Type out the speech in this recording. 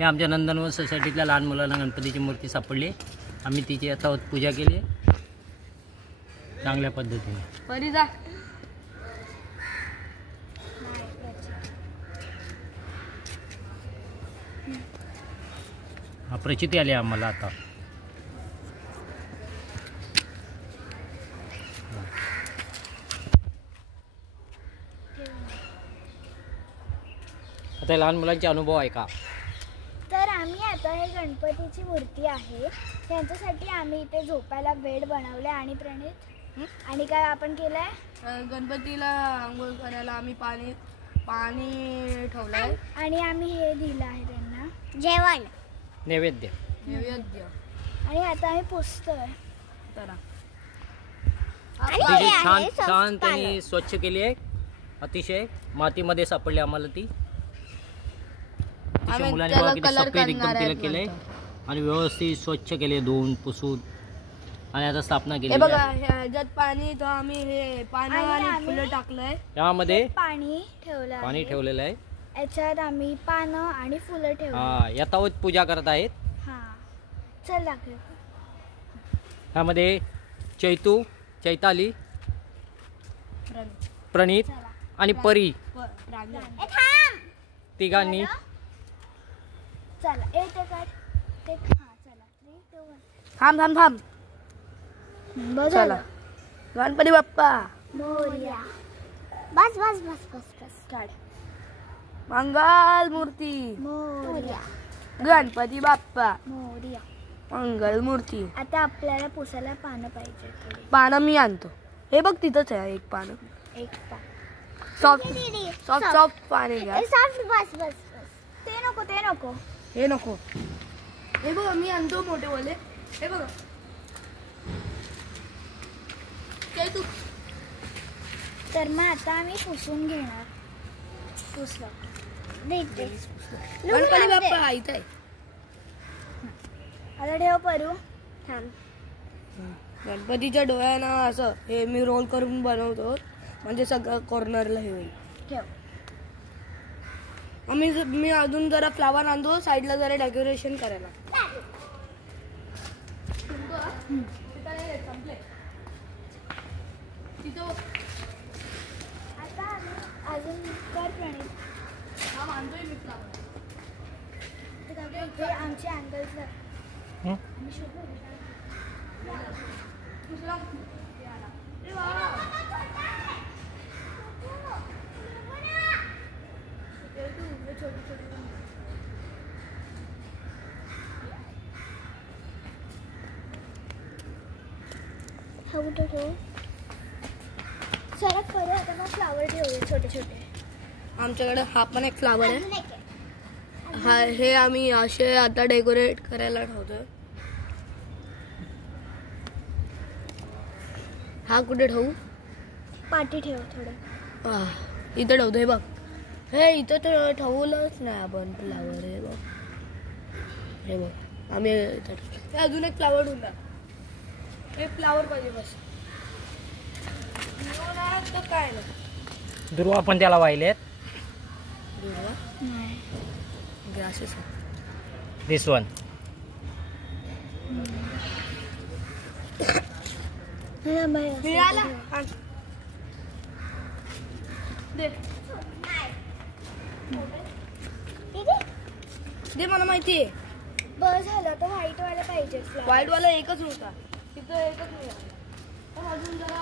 हे आमच्या नंदनवन सोसायटीतल्या लहान मुलांना गणपतीची मूर्ती सापडली. आम्ही तिची आता पूजा केली चांगल्या पद्धतीने. परी जा. हा प्रचिती आली आम्हाला आता. आता लहान मुलांचे अनुभव आहे का? तर आम्ही आता हे गणपतीची मूर्ती आहे त्यांच्यासाठी आम्ही इथे झोपायला बेड बनवले. आणि प्रणित आणि काय आपण केलंय, गणपतीला आंघोळ करायला आम्ही पाणी ठेवलंय. आणि आम्ही हे दिलं आहे त्यांना जेवण नैवेद्य. आणि आता आम्ही पुसतोय. तर अतिशय छान छान त्यांनी स्वच्छ केली आहे. अतिशय मातीमध्ये सापडली आम्हाला ती. मुलांनी बघा किती सफेद एकदम तिला केलंय आणि व्यवस्थित स्वच्छ केले धुवून पुसून आणि आता स्थापना केली. बघा ह्याच्यात पाणी तर आम्ही हे पाणी आणि फुलं टाकलंय. यामध्ये पाणी ठेवलेलं आहे. याच्यात आम्ही पानं आणि फुलं ठेवली. हा यथावत पूजा करत आहेत. हा चल दाखव. ह्यामध्ये चैताली, प्रणित आणि परी तिघांनी चला थांब चला. गणपती बाप्पा मोरया. बस बस बस बस बस काढ. मंगल मूर्ती मोरया. गणपती बाप्पा मोरया. मंगल मूर्ती. आता आपल्याला पुसायला पानं पाहिजे थोडी. पानं मी आणतो. हे बघ तिथंच आहे एक पानं. एक पान सॉफ्ट पाणी घ्या. सॉफ्ट बस बस बस. ते नको हे नको. हे बघ मी आणतो मोठे वाले. हे बघ तर मग आता आम्ही पुसून घेणार. पुसलं. गणपती बाप्पा इथं आहे. आता ठेव परू. थांब. गणपतीच्या डोळ्यांना असं हे मी रोल करून बनवतो म्हणजे सगळं कॉर्नरला हे होईल. ठेव. मी अजून जरा फ्लावर आणतो साईडला जरा डेकोरेशन करायला. आता अजून कर प्रणित. इथे आमचे अँगल्स सरक करू. आता मग फ्लावर ठेवले छोटे छोटे. आमच्याकडे हा पण एक फ्लावर आहे. हा हे आम्ही असे आता डेकोरेट करायला ठेवतोय. हा कुठे ठेवू? पाठी ठेव थोडं. इथं ठेवतोय बघ. हे इथं तर ठेवलंच नाही आपण फ्लावर. हे बघ आम्ही हे अजून एक फ्लावर ठेवला. हे फ्लावर पाहिजे बस. काय नाही. दुर्वा पण त्याला वाहिलेत. ग्रासेस दिस वन. मिळाला. दे मला माहिती आहे. बस झालं तर व्हाईट वाला पाहिजे. व्हाईट वाला एकच होता तिथं. एकच मिळाला. अजून जरा